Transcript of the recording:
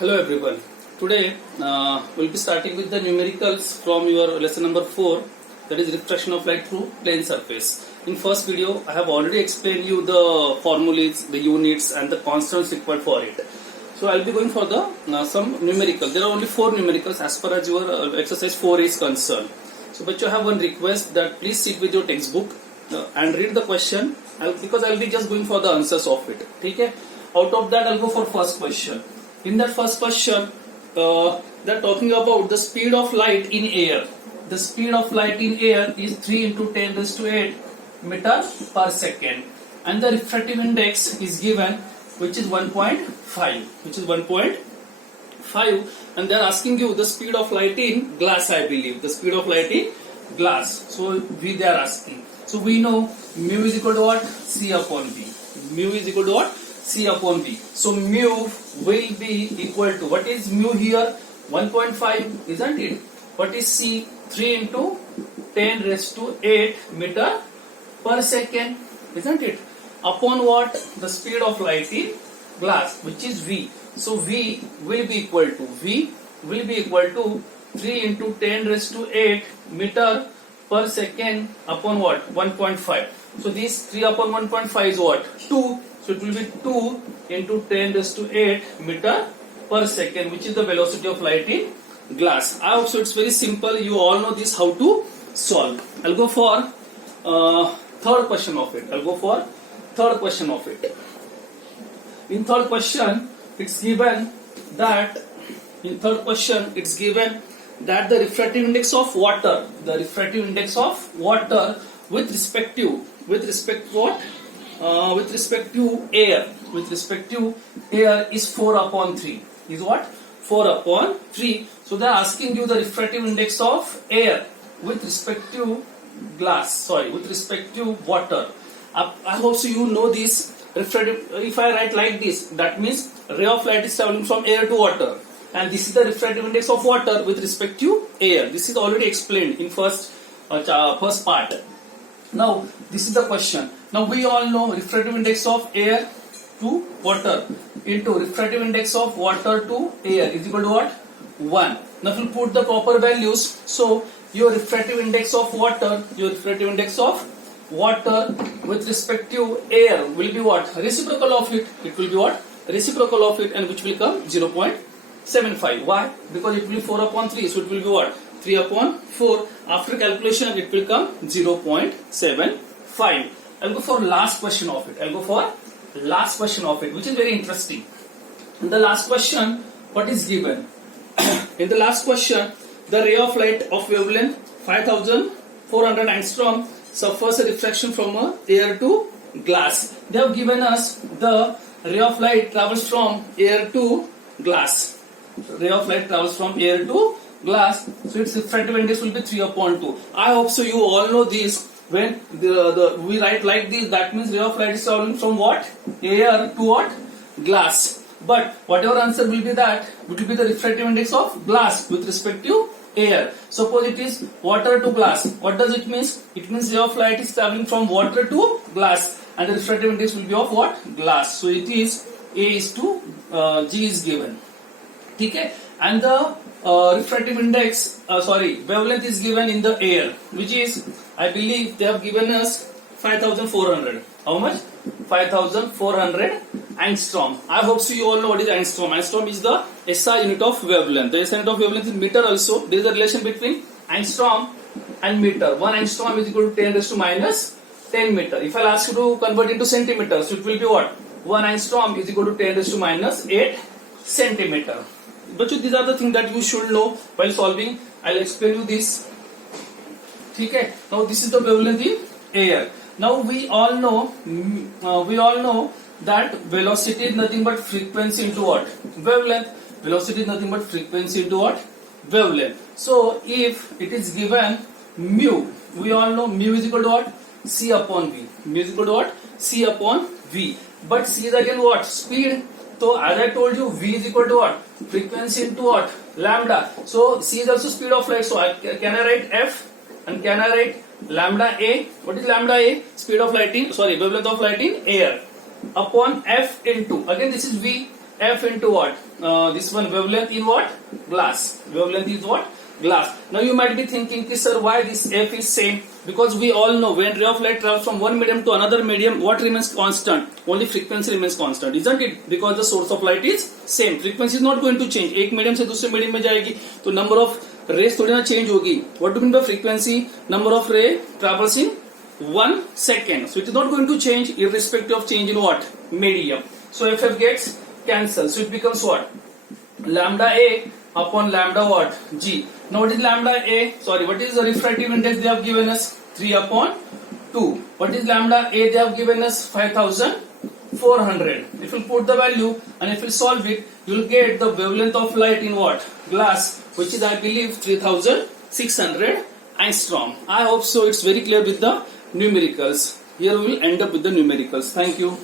Hello everyone. Today we'll be starting with the numericals from your lesson number 4, that is refraction of light through plane surface. In first video I have already explained you the formulas, the units and the constants required for it. So I'll be going for the some numericals. There are only 4 numericals as far as your exercise 4 is concerned. So but you have one request that please sit with your textbook and read the question because I'll be just going for the answers of it. Okay? Out of that I'll go for first question. In that first question, they're talking about the speed of light in air. The speed of light in air is 3 into 10 raised to 8 meter per second, and the refractive index is given, which is 1.5. Which is 1.5, and they're asking you the speed of light in glass. I believe the speed of light in glass. So they are asking. So we know mu is equal to what? C upon V. Mu is equal to what? C upon V. So mu will be equal to, what is mu here? 1.5, isn't it? What is C? 3 into 10 raised to 8 meter per second, isn't it? Upon what? The speed of light in glass, which is V. So V will be equal to 3 into 10 raised to 8 meter per second upon what? 1.5. So this 3 upon 1.5 is what? 2. So it will be 2 into 10 raised to 8 meter per second, which is the velocity of light in glass. I hope so it's very simple. You all know this how to solve. I'll go for third question of it. In third question, it's given that the refractive index of water, with respect to air is 4 upon 3. Is what? 4 upon 3. So they are asking you the refractive index of air with respect to water. I hope so you know this. Refractive, if I write like this, that means ray of light is traveling from air to water, and this is the refractive index of water with respect to air. This is already explained in first part. Now this is the question. Now we all know refractive index of air to water into refractive index of water to air is equal to what? 1. Now if you put the proper values, so your refractive index of water with respect to air will be what? Reciprocal of it. It will be what? Reciprocal of it, and which will come 0.75. Why? Because it will be 4 upon 3. So it will be what? 3 upon 4. After calculation, it will come 0.75. I'll go for last question of it. Which is very interesting. In the last question, what is given? In the last question, the ray of light of wavelength 5400 angstrom suffers a refraction from air to glass. They have given us the ray of light travels from air to glass. So its refractive index will be 3 upon 2. I hope so you all know this. When we write like this, that means ray of light is traveling from what? Air to what? Glass. But whatever answer will be that, it will be the refractive index of glass with respect to air. Suppose it is water to glass. What does it mean? It means ray of light is traveling from water to glass, and the refractive index will be of what? Glass. So it is A is to G is given. Okay? And the refractive index, wavelength is given in the air, which is, I believe they have given us 5400. How much? 5400 angstrom. I hope so you all know what is angstrom. Angstrom is the SI unit of wavelength. The SI unit of wavelength is meter also. There is a relation between angstrom and meter. 1 angstrom is equal to 10 raised to minus 10 meter. If I ask you to convert into centimeters, so it will be what? 1 angstrom is equal to 10 raised to minus 8 centimeter. But these are the things that you should know while solving. I'll explain you this. Okay. Now this is the wavelength in air. Now we all know that velocity is nothing but frequency into what? Wavelength. Velocity is nothing but frequency into what? Wavelength. So if it is given mu, we all know mu is equal to what? C upon V. C upon V. But C is again what? Speed. So as I told you, V is equal to what? Frequency into what? Lambda. So C is also speed of light. So can I write F, and can I write lambda A? What is lambda A? Speed of light in, wavelength of light in air. Upon F into, again this is V, F into what? This one wavelength in what? Glass. Wavelength is what? Glass. Now you might be thinking, sir, why this F is same? Because we all know when ray of light travels from one medium to another medium, what remains constant? Only frequency remains constant, isn't it? Because the source of light is same. Frequency is not going to change. एक medium से दूसरे medium में जाएगी, तो number of rays थोड़ी ना change होगी. What do you mean by frequency? Number of ray travels in 1 second. So it is not going to change irrespective of change in what? Medium. So FF gets cancelled. So it becomes what? Lambda A upon lambda what? G. Now what is lambda A? Sorry, what is the refractive index they have given us? 3 upon 2. What is lambda A? They have given us 5400. If you put the value and if you solve it, you will get the wavelength of light in what? Glass, which is I believe 3600 angstrom. I hope so. It's very clear with the numericals. Here we will end up with the numericals. Thank you.